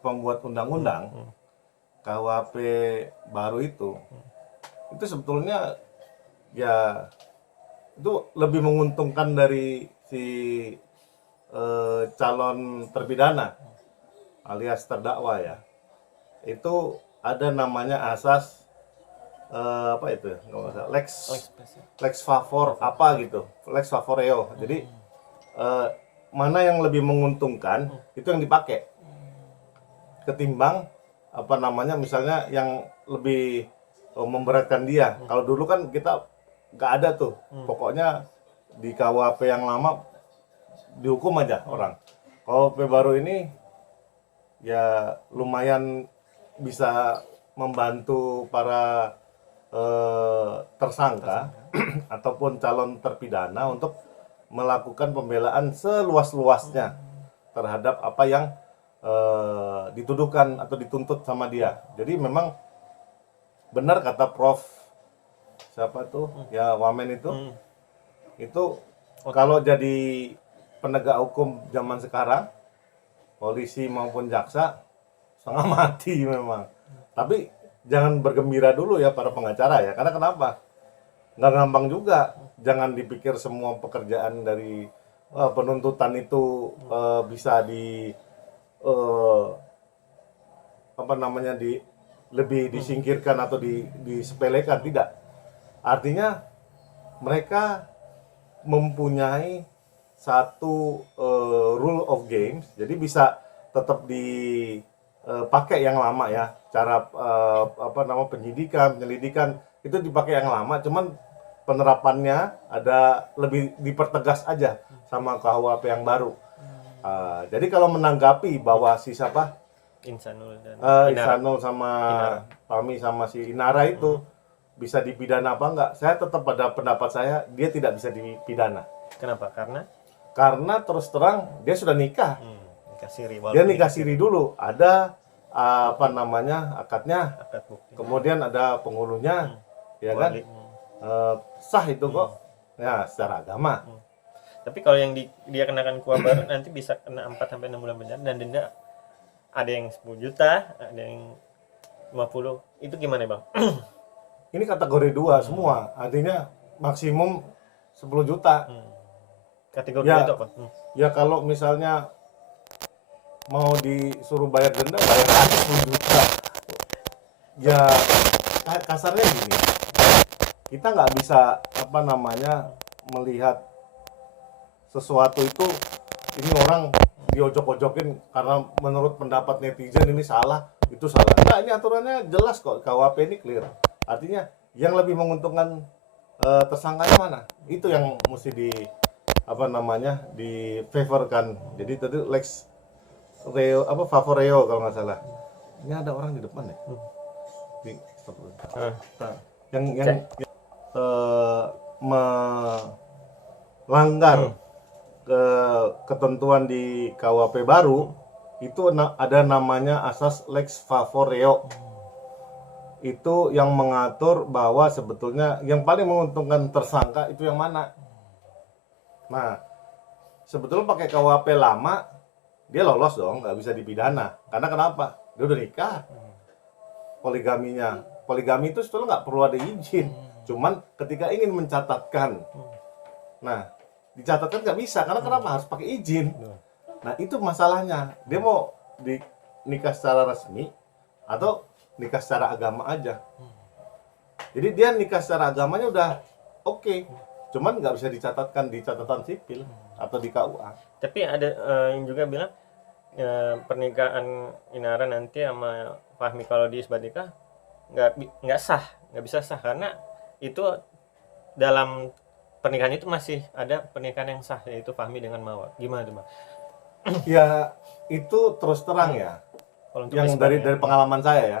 pembuat undang-undang KUHP baru itu sebetulnya ya itu lebih menguntungkan dari si calon terpidana alias terdakwa ya. Itu ada namanya asas apa itu? Lex favor apa gitu, lex favoreo. Jadi mana yang lebih menguntungkan itu yang dipakai ketimbang apa namanya misalnya yang lebih memberatkan dia. Kalau dulu kan kita nggak ada tuh, pokoknya di KUHP yang lama dihukum aja orang. KUHP baru ini ya lumayan bisa membantu para tersangka ataupun calon terpidana untuk melakukan pembelaan seluas-luasnya terhadap apa yang dituduhkan atau dituntut sama dia. Jadi memang benar kata Prof siapa tuh ya Wamen itu kalau jadi penegak hukum zaman sekarang polisi maupun jaksa setengah mati memang. Tapi jangan bergembira dulu ya para pengacara ya, karena kenapa? Nggak gampang juga. Jangan dipikir semua pekerjaan dari penuntutan itu bisa apa namanya lebih disingkirkan atau disepelekan. Tidak. Artinya mereka mempunyai satu rule of games, jadi bisa tetap dipakai yang lama ya, cara penyidikan, penyelidikan itu dipakai yang lama, cuman penerapannya ada lebih dipertegas aja sama KUHP yang baru. Jadi kalau menanggapi bahwa si siapa Insanul dan Insanul sama Fahmi sama si Inara itu bisa dipidana apa enggak, saya tetap pada pendapat saya dia tidak bisa dipidana. Kenapa? Karena terus terang dia sudah nikah. Dia nikah siri dulu, ada apa namanya akadnya, akad bukti. Kemudian ada penghulunya, ya kan, sah itu kok, ya secara agama. Tapi kalau yang dia kenakan KUHP baru nanti bisa kena 4-6 bulan penjara dan denda ada yang 10 juta, ada yang 50. Itu gimana bang? Ini kategori 2 semua, artinya maksimum 10 juta. Kategori ya, itu apa? Ya kalau misalnya mau disuruh bayar denda, bayar aja 10 juta. Ya kasarnya gini, kita nggak bisa apa namanya melihat sesuatu itu ini orang diojok-ojokin karena menurut pendapat netizen ini salah, itu salah. Nah ini aturannya jelas kok, KUHP ini clear. Artinya yang lebih menguntungkan tersangkanya mana? Itu yang mesti di favorkan. Jadi tadi lex reo favoreo kalau nggak salah. Ini ada orang di depan ya. Ini stop dulu. Yang melanggar ketentuan di KUHP baru itu ada namanya asas lex favoreo. Itu yang mengatur bahwa sebetulnya yang paling menguntungkan tersangka itu yang mana. Nah, sebetulnya pakai KUHP lama dia lolos dong, nggak bisa dipidana. Karena kenapa? Dia udah nikah. Poligami itu sebetulnya nggak perlu ada izin. Cuman ketika ingin mencatatkan, nah dicatatkan nggak bisa. Karena kenapa? Harus pakai izin. Nah itu masalahnya. Dia mau nikah secara resmi atau nikah secara agama aja. Jadi dia nikah secara agamanya udah oke. Cuman nggak bisa dicatatkan di catatan sipil atau di KUA. Tapi ada yang juga bilang pernikahan Inara nanti sama Fahmi kalau diisbat nikah nggak sah, nggak bisa sah karena itu dalam pernikahan itu masih ada pernikahan yang sah yaitu Fahmi dengan Mawar. Gimana tuh bang? Ya itu terus terang ya. Yang dari pengalaman saya ya,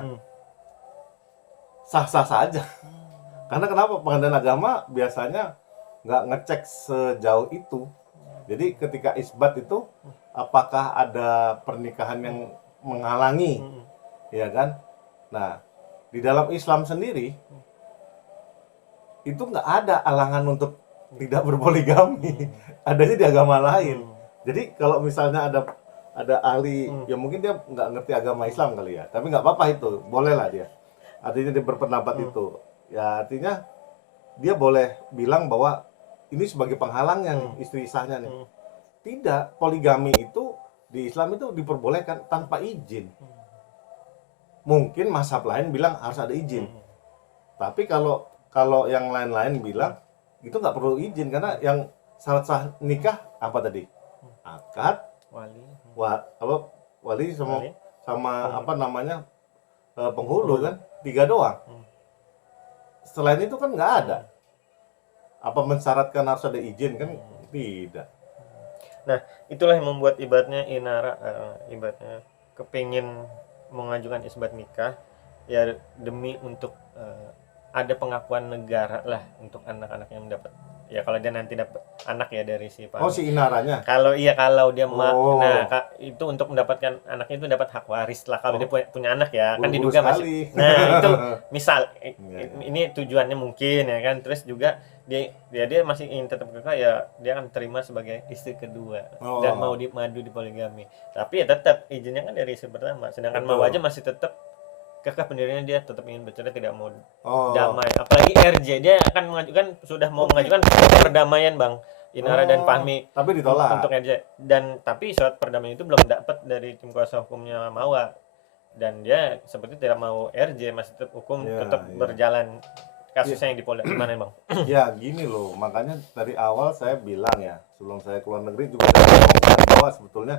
sah-sah saja. Karena kenapa? Pengadilan agama biasanya nggak ngecek sejauh itu. Jadi ketika isbat itu apakah ada pernikahan yang menghalangi, ya kan? Nah di dalam Islam sendiri itu nggak ada alangan untuk tidak berpoligami. Adanya di agama lain. Jadi kalau misalnya ada ada ahli, ya mungkin dia nggak ngerti agama Islam kali ya, tapi nggak apa-apa itu, boleh lah dia. Artinya dia berpendapat itu, ya artinya dia boleh bilang bahwa ini sebagai penghalangnya nih, istri sahnya nih. Tidak, poligami itu di Islam itu diperbolehkan tanpa izin. Mungkin mazhab lain bilang harus ada izin. Tapi kalau yang lain-lain bilang itu nggak perlu izin, karena yang syarat sah nikah apa tadi? Akad, wali sama apa namanya penghulu kan, 3 doang. Selain itu kan nggak ada. Apa mensyaratkan harus ada izin kan? Tidak. Nah, itulah yang membuat ibaratnya Inara ibaratnya kepingin mengajukan isbat nikah ya demi untuk ada pengakuan negara lah untuk anak-anak yang mendapat, ya kalau dia nanti dapat anak ya dari si Pak. Oh, si Inaranya. Kalau dia nah itu untuk mendapatkan anaknya itu dapat hak waris lah kalau dia punya anak ya, kan diduga masih. Nah, itu misal ini tujuannya mungkin ya kan, terus juga dia masih ingin tetap kekal ya, dia akan terima sebagai istri kedua dan mau madu di poligami. Tapi ya tetap izinnya kan dari istri pertama, sedangkan mau aja masih tetap kekeh pendiriannya, dia tetap ingin bercerai, tidak mau damai. Apalagi RJ dia akan sudah mau mengajukan perdamaian Bang Inara dan Fahmi, tapi ditolak untuk RJ, dan tapi surat perdamaian itu belum dapat dari tim kuasa hukumnya Mawa, dan dia seperti tidak mau RJ, masih tetap hukum tetap berjalan kasusnya yang di Polda. Gimana Bang? Ya gini loh, makanya dari awal saya bilang ya, sebelum saya keluar negeri juga saya ngomongkan bahwa sebetulnya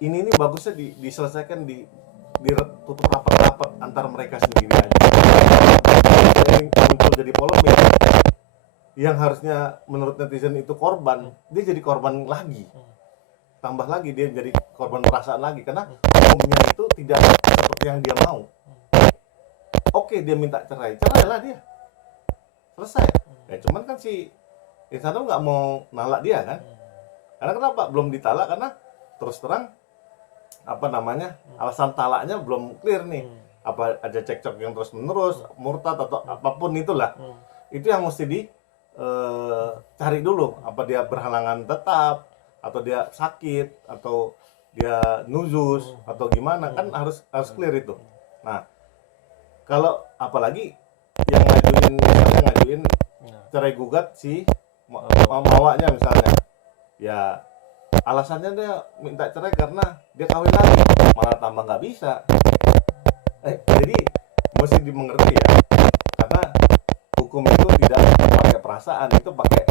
ini bagusnya diselesaikan ditutup rapat-rapat antar mereka sendiri aja. Yang muncul jadi polemik, yang harusnya menurut netizen itu korban, dia jadi korban lagi. Tambah lagi dia jadi korban perasaan lagi, karena hukumnya itu tidak seperti yang dia mau. Oke, dia minta cerailah dia, selesai. Ya cuman kan si Insano nggak mau nalak dia kan? Karena kenapa? Belum ditalak karena terus terang alasan talaknya belum clear nih. Apa ada cekcok yang terus menerus, murtad atau apapun itulah. Itu yang mesti cari dulu, apa dia berhalangan tetap, atau dia sakit, atau dia nuzus, atau gimana, kan harus clear itu. Nah, kalau apalagi yang ngajuin cerai gugat si mawanya misalnya, ya alasannya dia minta cerai karena dia kawin lagi, malah tambah nggak bisa. Jadi mesti dimengerti ya, karena hukum itu tidak pakai perasaan, itu pakai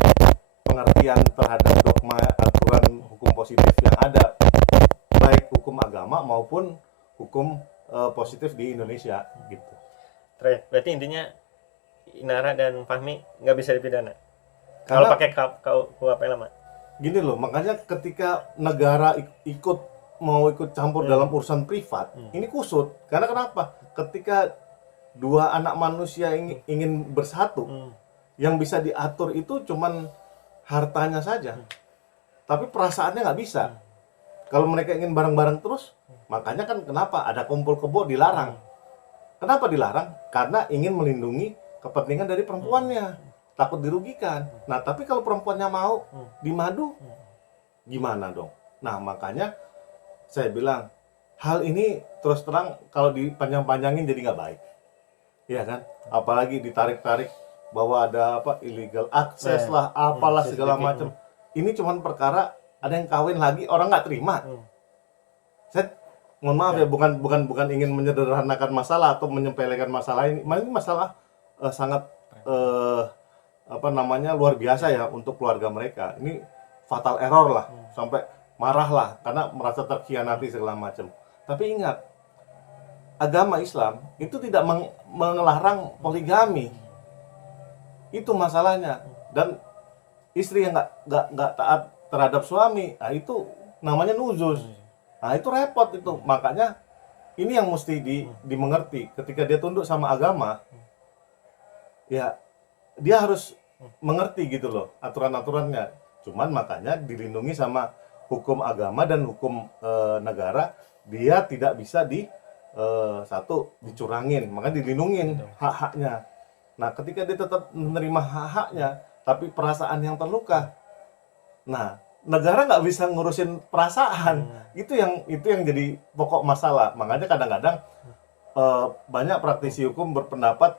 pengertian terhadap dogma aturan hukum positif yang ada, baik hukum agama maupun hukum positif di Indonesia gitu. Berarti intinya Inara dan Fahmi nggak bisa dipidana kalau pakai KUHP lama. Gini loh, makanya ketika negara mau ikut campur dalam urusan privat, ini kusut. Karena kenapa? Ketika dua anak manusia ingin bersatu, yang bisa diatur itu cuman hartanya saja, tapi perasaannya nggak bisa. Kalau mereka ingin bareng-bareng terus, makanya kan kenapa ada kumpul kebo dilarang. Kenapa dilarang? Karena ingin melindungi kepentingan dari perempuannya, takut dirugikan. Nah, tapi kalau perempuannya mau dimadu, gimana dong? Nah, makanya saya bilang hal ini terus terang kalau dipanjang-panjangin jadi nggak baik, ya kan? Apalagi ditarik-tarik bahwa ada illegal access lah, apalah segala macam. Ini cuman perkara ada yang kawin lagi, orang nggak terima. Saya mohon maaf ya, bukan ingin menyederhanakan masalah atau menyepelekan masalah ini. Ini masalah sangat luar biasa ya untuk keluarga mereka. Ini fatal error lah, sampai marah lah karena merasa terkhianati segala macam. Tapi ingat, agama Islam itu tidak melarang poligami. Itu masalahnya. Dan istri yang nggak taat terhadap suami, nah itu namanya nuzuz. Nah itu repot itu. Makanya ini yang mesti dimengerti. Ketika dia tunduk sama agama, ya dia harus mengerti gitu loh aturan-aturannya. Cuman makanya dilindungi sama hukum agama dan hukum negara. Dia tidak bisa dicurangin, makanya dilindungin hak-haknya. Nah ketika dia tetap menerima hak-haknya tapi perasaan yang terluka, nah negara nggak bisa ngurusin perasaan. Itu yang jadi pokok masalah. Makanya kadang-kadang banyak praktisi hukum berpendapat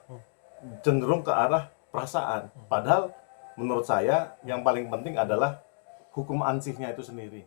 cenderung ke arah perasaan. Padahal menurut saya yang paling penting adalah hukum ansihnya itu sendiri.